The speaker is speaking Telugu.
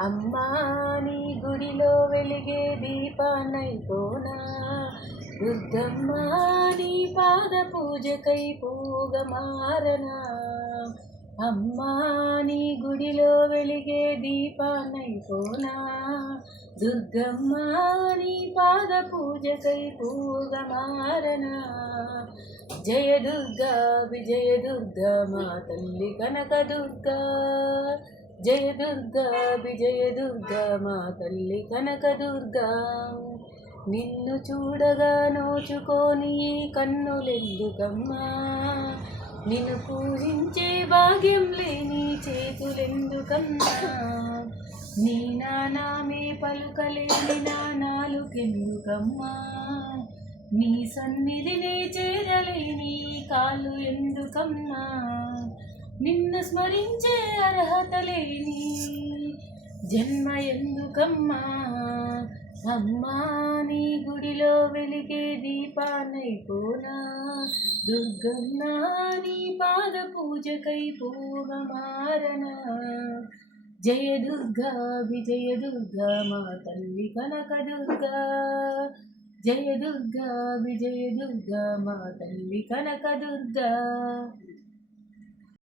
అమ్మా నీ గుడిలో వెలిగే దీపానైపోనా, దుర్గమ్మ నీ పాద పూజకై పూగమారనా. అమ్మా నీ గుడిలో వెలిగే దీపానైపోనా, దుర్గమ్మ నీ పాద పూజకై పూగమారనా. జయ దుర్గా విజయ దుర్గా మా తల్లి కనక దుర్గా, జయ దుర్గా విజయ దుర్గా మా తల్లి కనక దుర్గా. నిన్ను చూడగా నోచుకోని కన్నులెందుకమ్మా, నిన్ను పూజించే భాగ్యం లేని చేతులెందుకన్నా. నీ నానామే పలుకలేని నా నాలుకెందుకమ్మా, నీ సన్నిధినే చేరలేని కాళ్ళు ఎందుకమ్మా. నిన్ను స్మరించే అర్హత లేని జన్మ ఎందుకమ్మా. అమ్మా నీ గుడిలో వెలిగే దీపానైపోనా, దుర్గమ్మ నీ పాద పూజకై పూగమారనా. జయ దుర్గా విజయ దుర్గా మా తల్లి కనక దుర్గా, జయ దుర్గా విజయ దుర్గా మా తల్లి కనక దుర్గా.